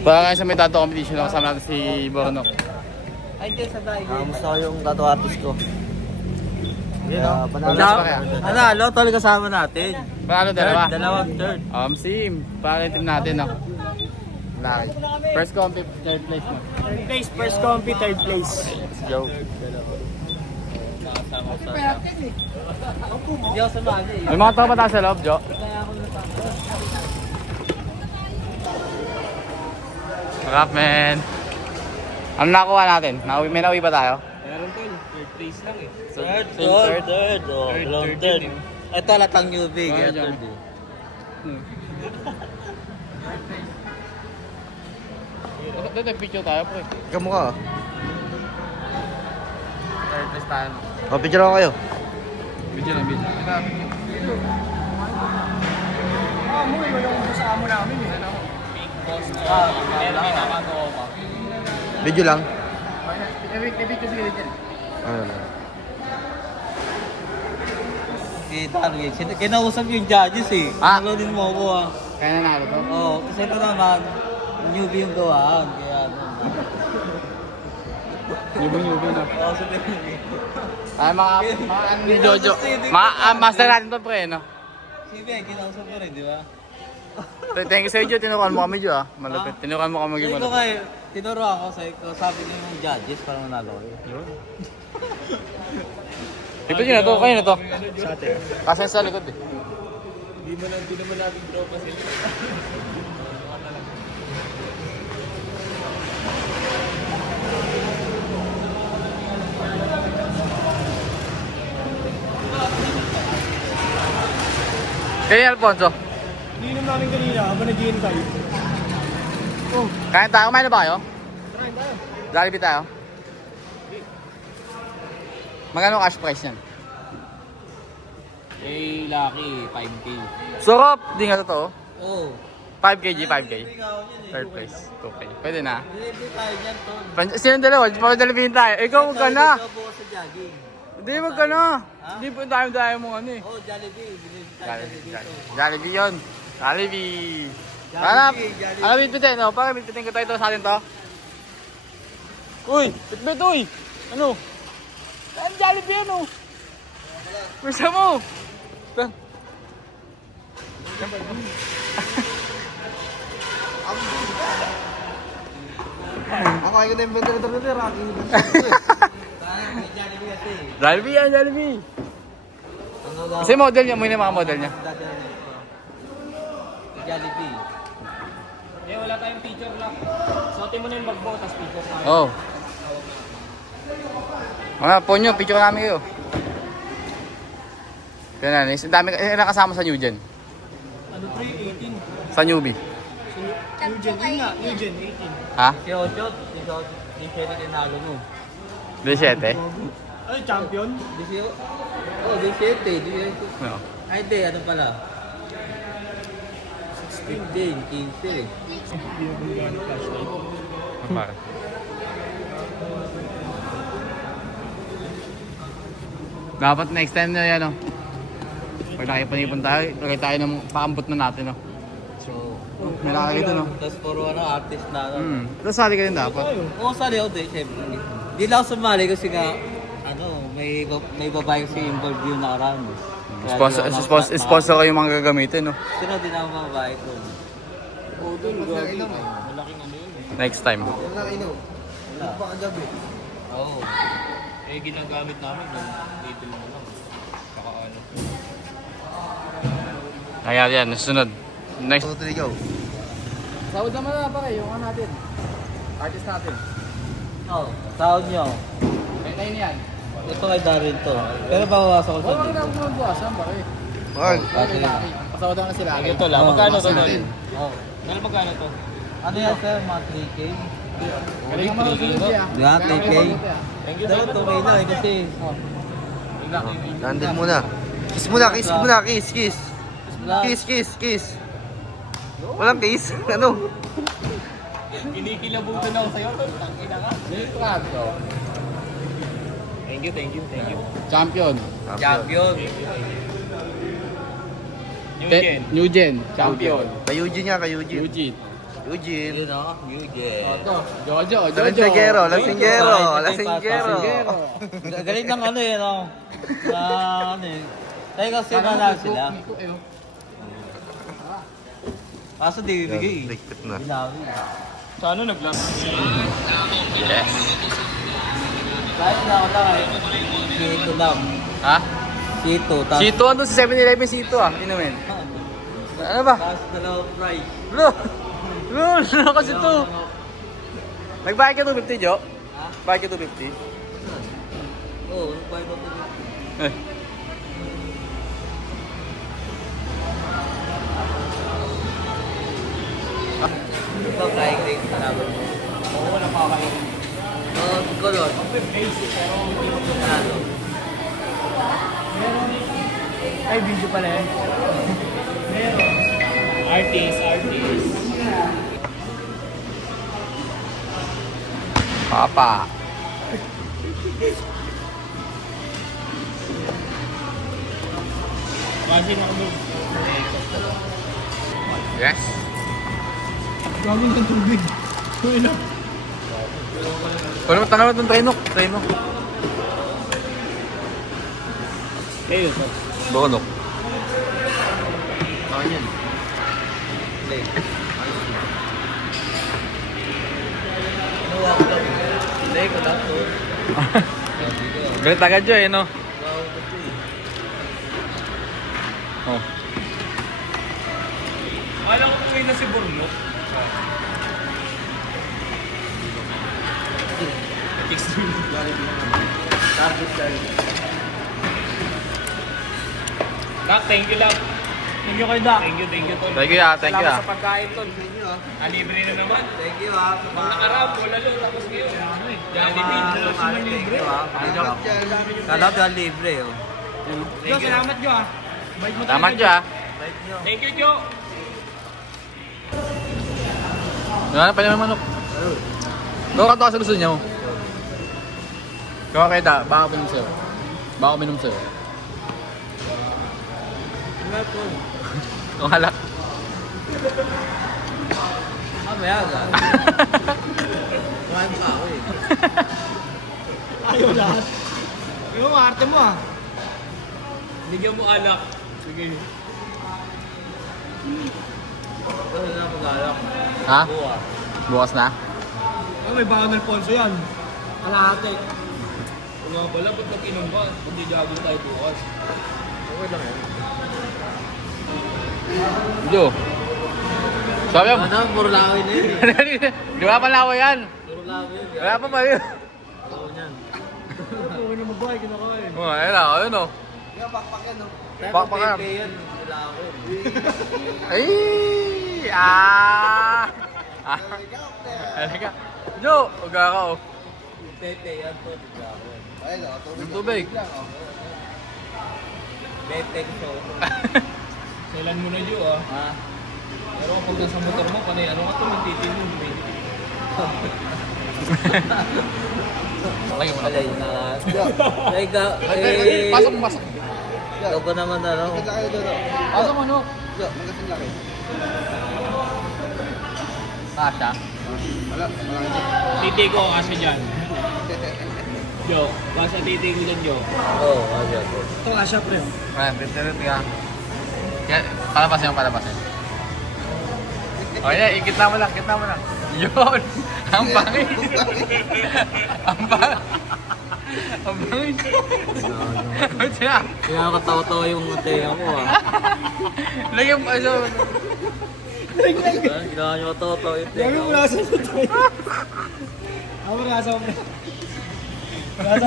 Para sa may tattoo competition, kasama natin si Bornok. Ay, dyan sa tayo. Kamusta ko yung tattoo artist ko? Ano, tol kasama natin. Panalo dalawa. Dalawang third. Sim, para yung team natin, no? Laki. First compete, third place mo. Third place, first compete, third place. Let's go. Hindi ako sumali. May mga tropa tayo sa loob, Jo. Sarap, man. Ano nakuha natin? May nauwi ba tayo? Meron tol, third place lang eh. Third. Oh, Third, dalawang third third. yun Ito latang newbie, Oh, kaya dyan. third eh. Dito, picture tayo, pre. Kamukha. Third place tayo. O, picture ako kayo. Video lang, video. Video lang. Video sige dyan. Ano lang. Kinausap yung judges eh. Ano din mo ako ah. Kaya nanalo to? Oo, kasi ito naman, newbie yung gawaan. Kaya ano. Yubong-yubong na. Oo, sabi ko eh. Ay, mga ano ni Jojo. Master natin to, pre, no? Sige, kinausap ko rin, di ba? Thank you sa iyo, tinuruan mo kami, Jo, ah. Malapit. Tinuruan mo kami maging Sabi ko malapit. kayo, tinuro ako sabi niyo yung judges para manalo kayo. Ito nyo na to, kayo na to. Sa atin. Kasi sa likod eh. Hindi naman natin tropa sila. Kaya Alfonso. Ininom namin kanina, habang nag-iin kayo. Kain tayo, kumain na ba kayo? Try tayo. Jollibee tayo. Magkano cash price yan? Eh, lucky, 5K. Sarap! Di nga totoo. Oo. 5 kg, 5K. Third place, 2K. Pwede na. Delivery tayo dyan, Tol. Sino dalawa? Jollibee tayo. Ikaw wag ka na. Ito sa jogging. Hindi, wag ka na. Ha? Hindi po tayo mo ano eh. Oh, Jollibee. Delivery tayo dito. Jollibee yun. Jollibee. Jollibee, Hanap. Jollibee. Ano bitbitin? No? Para bitbitin ko tayo ito sa atin to. Uy! Bitbit uy! Ano? Saan Jollibee yan oh? Misa mo! Saan? Ako ayaw na yung banda-banda Rocky. May Jollibee kasi. Jollibee yan, Jollibee! Ano daw? Kasi model niya, muna yung mga model niya. Dati na ito. Jollibee. Eh, wala tayong picture lang. Suotin mo na yung bag mo, tapos picture na. Oo. Oh. Mga ponyo, picture namin kayo. Yan na, dami kasama sa New Gen. Ano 3, 18? Sa newbie. New Gen, yun nga. New Gen, 18. Ha? Si Ocho, di pwede tinalo mo. 17? Ay, champion? Oh, 17. No. Ay, hindi. Ano pala? 15, 15. Para. Dapat next time na yan, oh. Pag nakipanipon tayo, lagay tayo ng pakambot na natin, oh. So, May nakakita, no? tapos puro artist na. Tapos sali ka din dapat. Oo, sali ako din, syempre. Hindi lang ako sumali kasi nga, may babae kasi involved yung nakaraan. Sponsor ko yung mga gagamitin, no? Sino din ako babae ko? Oo, doon. Malaking ano yun. Next time. Wala inom. Wala. Pakagabi. Oo. Eh, ginagamit namin yung label mo lang. Saka ano. Kaya yan, susunod. Next. 2, 3, go. Sahod naman na pa kayo, yung ano natin. Artist natin. Oo, sahod nyo. Kaya yan. Ito kay Darin to. Pero bawasan ko sa Huwag na bumabuasan ba kayo? Mark. Pasahod na sila. Ito lang. Magkano to? natin. Oo. Ano magkano to? Ano yan sir? Mga 3K? Galing mo susunod siya. Yeah, 3K. Thank you. Dapat to kayo na eh kasi. Nandun muna. Kiss muna, kiss muna, kiss, kiss. Kiss, kiss, kiss. Walang kiss? Ano? Kinikilabutan ako sa'yo. Tangina ka. Thank you, thank you, thank you. Champion. Champion. New Gen. New Gen. Champion. Kay Eugene nga, kay Eugene. Eugene. Eugene. Yun o, Eugene. Ito, Jojo, Lasinggero, lasinggero, lasinggero. Galing ng ano yun, no? Ano yun. Tayo kasi manalo sila. Kaso di bibigay. Ligpit na. Binawi. Sa ano naglaro? Yes. Kahit na ako lang ay Sito lang. Ha? Sito. Tapos Sito, andun sa 7-Eleven Sito ah, inumin. Ano ba? dalawang fries. Bro! Bro, ano kasi to? Nagbayad ka 250, Jo? Ha? Bayad ka 250? Oo, nagbayad ko ito. Eh. Ito, frying grade na naman mo. Oo, wala pa kayo. Oo, kolor. Ano? Ay, video pala eh. Artist. Papa. Kasi ako Yes. Gawin ng tubig. Wala. Wala mo tanong itong trainok. Kayo, Bokonok. Ako yan. Play. Play ko lang to. Galit agad Jo eh, no? Wow, ito eh. Oh. Alam ko tuloy na si Borno. Dak, thank you lang. Thank you kay Dak. Thank you, tol. Thank you ah, thank you ah. Salamat sa pagkain, tol. Thank you libre na naman. Thank you Pag nakarap, wala lo. Tapos ngayon, Jollibee. Thank you Kala ka libre, oh. Jo, salamat Jo ah. Bait mo Tama Jo ah. Bait nyo. Thank you Jo. Ano pa naman manok? Gawa ka to kasi gusto niya mo. Gawa kayo ta, baka minum sa'yo. Baka minum sa'yo. Kung halak. Mamaya ka. Kumain pa ako eh. Ayaw lahat. Yung arte mo ah. Bigyan mo alak. Sige. Ano na mag-alak? Ha? Buwa. Bukas na? Oh, may bawang Alfonso yan. Kalahati. Kung nga pala, ba't nag-inom ka? Mag-jogging tayo bukas. Okay lang yan. Jo. Sabi mo. Ano? Puro lawin na yun eh. Di ba palawa yan? Puro lawin yun. Wala pa mali. Ako niyan. Huwag na magbahay, kinakain. Oh, ayun na, ayun o. Bakpak yan. Pepe yan. Wala ako. Ay! Ah! Ah! Halika. Jo! Uga ka o. Pepe yan to. Wala ako. Yung tubig. Pepe ko. Kailan mo na Jo ah. Ha? Pero kapag nasa motor mo, panay ano ka to, magtitin mo. Lagi mo na. Alay na. Ay, Pasok mo, pasok. Ikaw pa naman ano. Pasok mo, no? Kasha. Titi ko kasi dyan. Jo, basta titi ko dyan Jo. Oo, agad. Ito kasya pre. Ayan, pintirit ka. Yan, palabasin yung palabasin. O yan, ikitna mo lang, ikitna mo lang. Yun! Ang bangin! Ang bangin! Ang bangin! Ba't siya? Kaya nakatawa-tawa yung tenga mo ah. Lagyan pa siya. Ginawa nyo katawa-tawa yung tenga mo. Lasa mo tayo. Ako nasa mo. Nasa